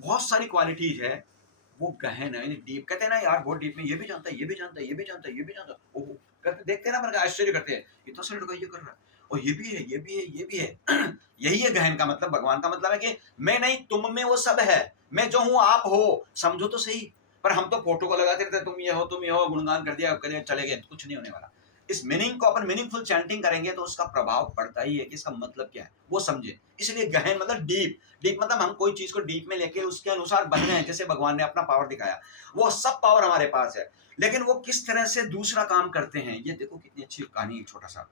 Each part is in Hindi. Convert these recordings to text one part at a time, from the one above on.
बहुत सारी क्वालिटीज है, वो गहन है, डीप। कहते हैं ना यार बहुत डीप में, ये भी जानता है, ये भी जानता है, ये भी जानता है, ये भी जानता है। ओहो, कहते देखते हैं ना, मतलब आश्चर्य करते हैं, इतना सा लड़का ये कर रहा है, और ये भी है, ये भी है, ये भी है। यही है गहन का मतलब। भगवान का मतलब है कि मैं नहीं, तुम में वो सब है, मैं जो हूँ आप हो, समझो तो सही। पर हम तो फोटो को लगाते रहते, तुम ये हो, तुम ये हो, गुणगान कर दिया, करे चले गए, कुछ नहीं होने वाला। इस मीनिंग को अपन मीनिंगफुल चैंटिंग करेंगे तो उसका प्रभाव पड़ता ही है कि इसका मतलब क्या है, वो समझे। इसलिए गहन मतलब डीप। डीप मतलब हम कोई चीज को डीप में लेके उसके अनुसार बन रहे हैं, जैसे भगवान ने अपना पावर दिखाया, वो सब पावर हमारे पास है। लेकिन वो किस तरह से दूसरा काम करते हैं, ये देखो कितनी अच्छी कहानी है। छोटा सा,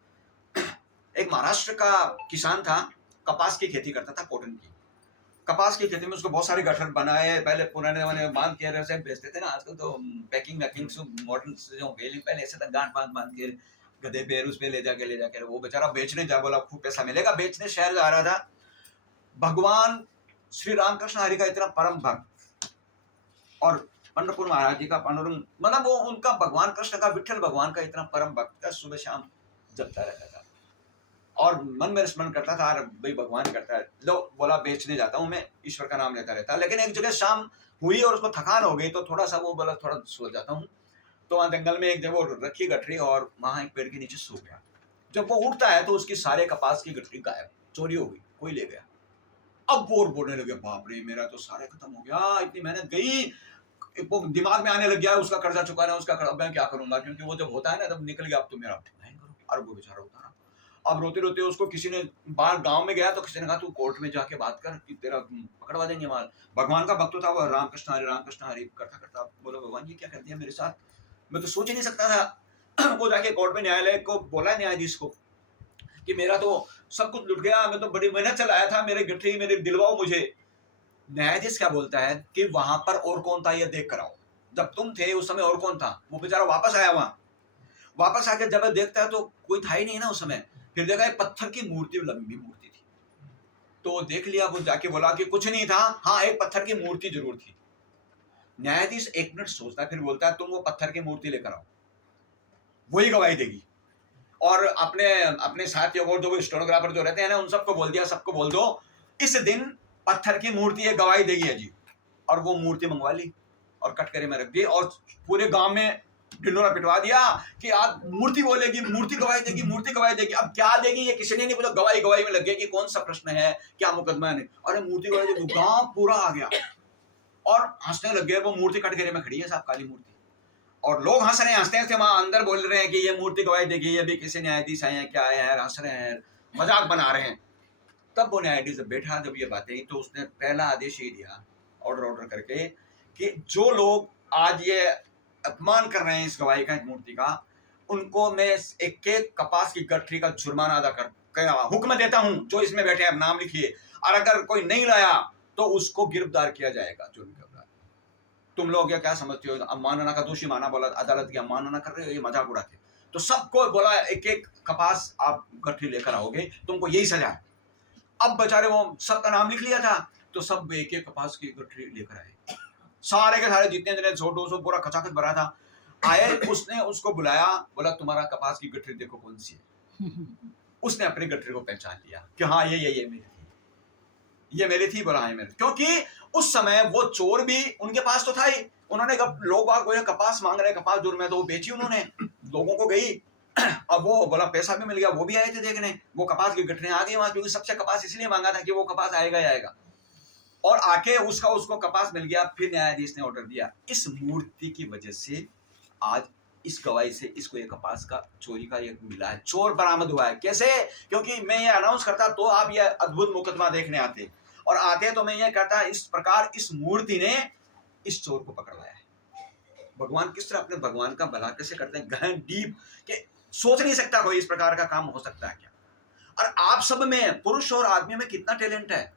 एक महाराष्ट्र का किसान था, कपास की खेती करता था, कॉटन की। कपास की खेती में उसको बहुत सारे गठर बनाए, पहले पुराने जमाने में बांध के से बेचते थे ना, आजकल तो पैकिंग वैकिंग सब मॉडर्न चीजें हो गई, पहले ऐसे तक गांठ बांध बांध के गधे पे उस पे ले जाके वो बेचारा बेचने जा, बोला खूब पैसा मिलेगा, बेचने शहर जा रहा था। भगवान श्री रामकृष्ण हरि का इतना परम भक्त, और पंढरपुर महाराज जी का पांडुरंग, मतलब वो उनका भगवान कृष्ण का, विठल भगवान का इतना परम भक्त का, सुबह शाम जलता रहता था और मन में स्मरण करता था, भाई भगवान करता है, लो बोला बेचने जाता हूँ मैं, ईश्वर का नाम लेता रहता। लेकिन एक जगह शाम हुई और उसको थकान हो गई, तो थोड़ा सा वो बोला थोड़ा सो जाता हूँ। तो वहां जंगल में एक जगह रखी गठरी, और वहां एक पेड़ के नीचे सो गया। जब वो उठता है तो उसकी सारे कपास की गठरी गायब, चोरी हो गई, कोई ले गया। अब वो बोलने लगे, बाप रे मेरा तो सारे खत्म हो गया, इतनी मेहनत गई। वो दिमाग में आने लग गया उसका कर्जा चुकाना, उसका अब मैं क्या करूंगा, क्योंकि वो जब होता है ना तब निकल गया, अब तो मेरा करो। और वो बेचारा होता ना, अब रोते रोते उसको किसी ने, बाहर गांव में गया तो किसी ने कहा तू कोर्ट में जाके बात कर कि तेरा पकड़वा देंगे माल। भगवान का भक्त था वो, रामकृष्ण हरि करता करता बोला, भगवान ये क्या कर दिया मेरे साथ, मैं तो सोच ही नहीं सकता था। वो जाके कोर्ट में न्यायालय को बोला, न्यायाधीश को, कि मेरा तो सब कुछ लुट गया, मैं तो बड़ी मेहनत से लाया था, मेरे गठरी मेरे दिलवाओ मुझे। न्यायाधीश क्या बोलता है कि वहां पर और कौन था ये देख कर आओ, जब तुम थे उस समय और कौन था। वो बेचारा वापस आया, वहां वापस आके जब देखता है तो कोई था ही नहीं ना उस समय। फिर देखा एक पत्थर की मूर्ति, लंबी मूर्ति थी, तो देख लिया। वो जाके बोला कि कुछ नहीं था, हाँ एक पत्थर की मूर्ति जरूर थी। न्यायाधीश एक मिनट सोचता है, फिर बोलता है तुम वो पत्थर की मूर्ति लेकर आओ, वही गवाही देगी। और अपने अपने साथियों को, जो स्टेनोग्राफर जो रहते हैं ना, उन सबको बोल दिया, सबको बोल दो इस दिन पत्थर की मूर्ति एक गवाही देगी है जी। और वो मूर्ति मंगवा ली और कटकरे में रख दी, और पूरे गांव में ढिंडोरा पिटवा दिया कि आज मूर्ति बोलेगी, मूर्ति गवाही देगी, मूर्ति गवाही देगी। अब क्या देगी ये किसी ने नहीं पूछा, गवाही गवाही में लग गया कि कौन सा प्रश्न है, क्या मुकदमा है। अरे मूर्ति गवाही देगी, गांव पूरा आ गया और हंसने लग गए। वो मूर्ति कटघरे में खड़ी है साहब, काली मूर्ति, और लोग हंस रहे हैं, हंसते हंसते वहां अंदर बोल रहे हैं कि ये मूर्ति गवाही देगी, ये भी किसी न्यायाधीश आए हैं, क्या आए हैं, हंस रहे हैं, मजाक बना रहे हैं। तब वो न्यायाधीश जब बैठा, जब ये बातें, तो उसने पहला आदेश ये दिया, ऑर्डर करके, कि जो लोग आज ये अपमान कर रहे हैं इस गवाही का, मूर्ति का, उनको मैं एक एक कपास की गठरी का जुर्माना अदा कर हुक्म देता हूं, जो इसमें बैठे हैं नाम लिखिए, और अगर कोई नहीं लाया तो उसको गिरफ्तार किया जाएगा, जुर्म के अपराध। तुम लोग क्या समझते हो, अवमानना का दोषी माना, बोला अदालत की अवमानना कर रहे हो, ये मजाक उड़ाते। तो सबको बोला एक एक कपास आप गठरी लेकर आओगे, तुमको यही सजा है। अब बेचारे वो सबका नाम लिख लिया था, तो सब एक एक कपास की गठरी लेकर आए, सारे के सारे जितने जने 100-200 पूरा खचाखच भरा था आए। उसने उसको बुलाया, बोला तुम्हारा कपास की गठरी देखो कौन सी है। उसने अपनी गठरी को पहचान लिया कि हाँ ये मेरी थी, ये मेरी थी। बोला हाँ मेरी, क्योंकि उस समय वो चोर भी उनके पास तो था ही। उन्होंने लोग कपास मांग रहे, कपास जुर्म है, तो वो बेची उन्होंने, लोगों को गई। अब वो बोला पैसा भी मिल गया, वो भी आए थे देखने, वो कपास की गठरी आ गई वहां, क्योंकि सबसे कपास इसलिए मांगा था कि वो कपास आएगा ही आएगा, और आके उसको कपास मिल गया। फिर न्यायाधीश ने ऑर्डर दिया, इस मूर्ति की वजह से आज इस गवाही से इसको ये कपास का चोरी का ये मिला है, चोर बरामद हुआ है। कैसे? क्योंकि मैं ये अनाउंस करता तो आप ये अद्भुत मुकदमा देखने आते, और आते तो मैं ये कहता इस प्रकार इस मूर्ति ने इस चोर को पकड़वाया है। भगवान किस तरह अपने भगवान का भला कैसे करते हैं, गहन डीप के सोच नहीं सकता कोई इस प्रकार का काम हो सकता है क्या। और आप सब में, पुरुष और आदमी में कितना टैलेंट है।